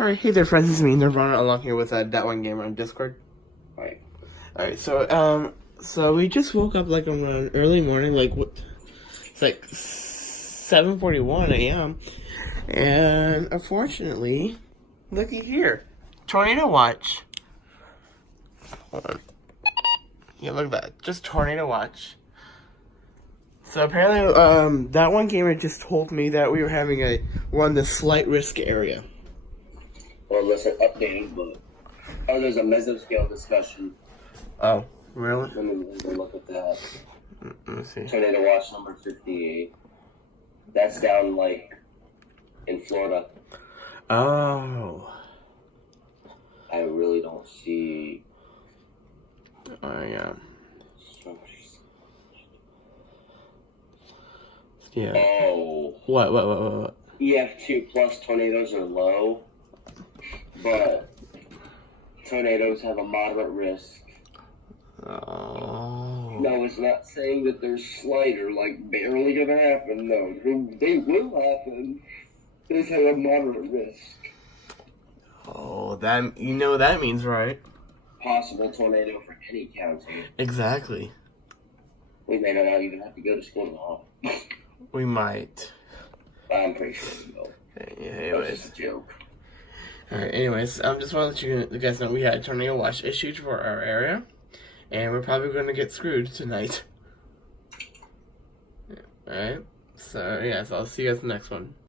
Alright, hey there friends, it's me, Nirvana, along here with that one gamer on Discord. Alright, so we just woke up like around early morning, like it's like 7:41 a.m. And unfortunately, looky here, tornado watch. Hold on. Yeah, look at that, just tornado watch. So apparently, that one gamer just told me that we were we're on the slight risk area. Well, listen, updated, but there's a mesoscale discussion. Oh, really? Let me look at that. Let me see. Tornado watch number 58. That's down, like, in Florida. Oh. I really don't see... Yeah. Yeah. Oh. What? EF2 plus tornadoes are low, but tornadoes have a moderate risk. Oh. No, it's not saying that they're slight or like barely gonna happen. No, they will happen. They just have a moderate risk. Oh, that that means right. Possible tornado for any county. Exactly. We may not even have to go to school tomorrow. We might. I'm pretty sure we will. Anyways. That's just a joke. Alright, anyways, just want to let you guys know we had a tornado watch issued for our area, and we're probably going to get screwed tonight. Alright, so yeah, so I'll see you guys in the next one.